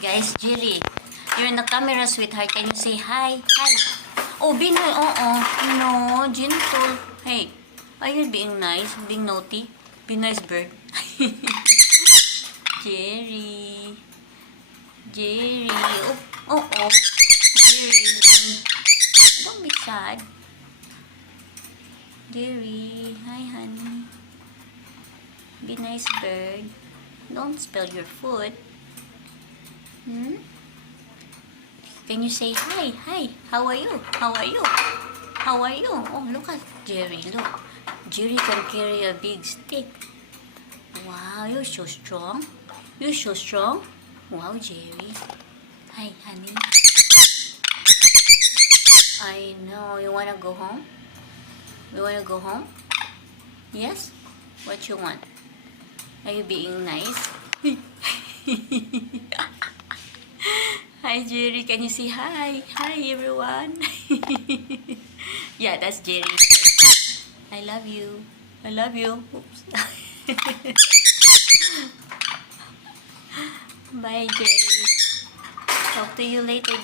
Guys, Jerry, you're in the camera, sweetheart. Can you say hi? Hi. Oh, Binoy, no, gentle. Hey, are you being nice, being naughty? Be nice, bird. Jerry. Jerry. Oh. Jerry. Don't be sad. Jerry. Hi, honey. Be nice, bird. Don't spill your food. Can you say hi? Hi. How are you? How are you? How are you? Oh, look at Jerry. Look. Jerry can carry a big stick. Wow, you're so strong. You're so strong. Wow, Jerry. Hi, honey. I know. You wanna go home? You wanna go home? Yes? What you want? Are you being nice? Hi, Jerry. Can you say hi? Hi, everyone. Yeah, that's Jerry. I love you. I love you. Oops. Bye, Jerry. Talk to you later.